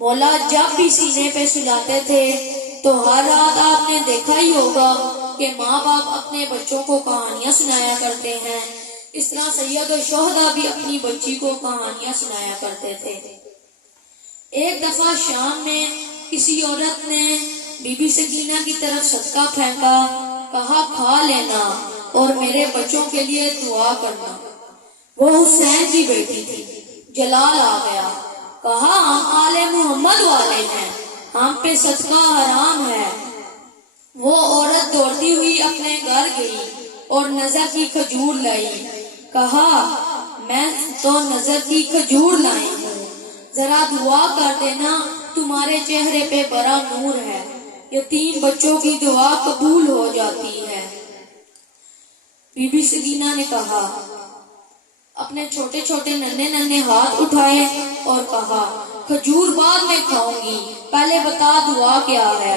مولا جب بھی سینے پہ سلاتے تھے تو ہر رات آپ نے دیکھا ہی ہوگا کہ ماں باپ اپنے بچوں کو کہانیاں سنایا کرتے ہیں، اس طرح سید الشہداء بھی اپنی بچی کو کہانیاں سنایا کرتے تھے۔ ایک دفعہ شام میں کسی عورت نے بی بی سکینہ کی طرف صدقہ پھینکا، کہا کھا لینا اور میرے بچوں کے لیے دعا کرنا۔ وہ حسین کی بیٹی تھی، جلال آ گیا، کہا ہم آل محمد والے ہیں، ہم پہ صدقہ حرام ہے۔ وہ عورت دوڑتی ہوئی اپنے گھر گئی اور نظر کی کھجور لائی، کہا میں تو نظر کی کھجور لائی ہوں، ذرا دعا کر دینا، تمہارے چہرے پہ بڑا نور ہے، یتیم بچوں کی دعا قبول ہو جاتی ہے۔ بی بی سکینہ نے کہا، اپنے چھوٹے چھوٹے ننھے ننھے ہاتھ اٹھائے اور کہا کھجور بعد میں کھاؤں گی، پہلے بتا دعا کیا ہے؟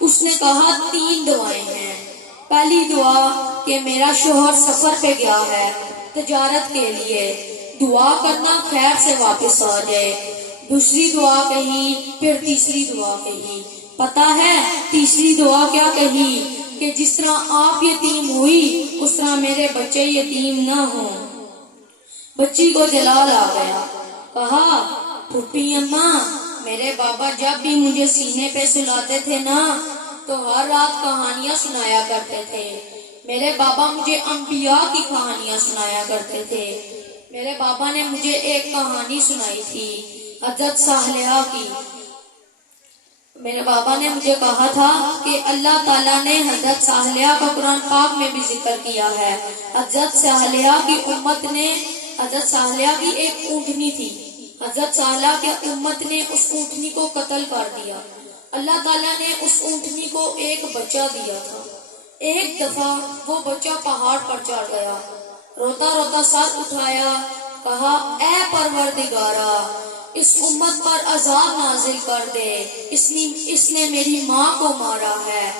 اس نے کہا 3 دعائیں ہیں۔ پہلی دعا کہ میرا شوہر سفر پہ گیا ہے تجارت کے لیے، دعا کرنا خیر سے واپس آ جائے۔ دوسری دعا کہی، پھر تیسری دعا کہی۔ پتہ ہے تیسری دعا کیا کہی؟ کہ جس طرح آپ یتیم ہوئی اس طرح میرے بچے یتیم نہ ہوں۔ بچی کو جلال آ گیا، کہا پھوپھی اماں، میرے بابا جب بھی مجھے سینے پہ سلاتے تھے نا تو ہر رات کہانیاں سنایا کرتے تھے۔ میرے بابا مجھے انبیاء کی کہانیاں سنایا کرتے تھے۔ میرے بابا نے مجھے ایک کہانی سنائی تھی حضرت صالحہ کی۔ میرے بابا نے مجھے کہا تھا کہ اللہ تعالیٰ نے حضرت صالحہ کا قرآن پاک میں بھی ذکر کیا ہے۔ حضرت صالحہ کی امت نے، حضرت صالحہ کی ایک اونٹنی تھی، حضرت صالحہ کے امت نے اس اونٹنی کو قتل کر دیا۔ اللہ تعالیٰ نے اس اونٹنی کو ایک بچہ دیا تھا۔ ایک دفعہ وہ بچہ پہاڑ پر چڑھ گیا، روتا روتا سر اٹھایا، کہا اے پروردگارا اس امت پر عذاب نازل کر دے، اس نے میری ماں کو مارا ہے۔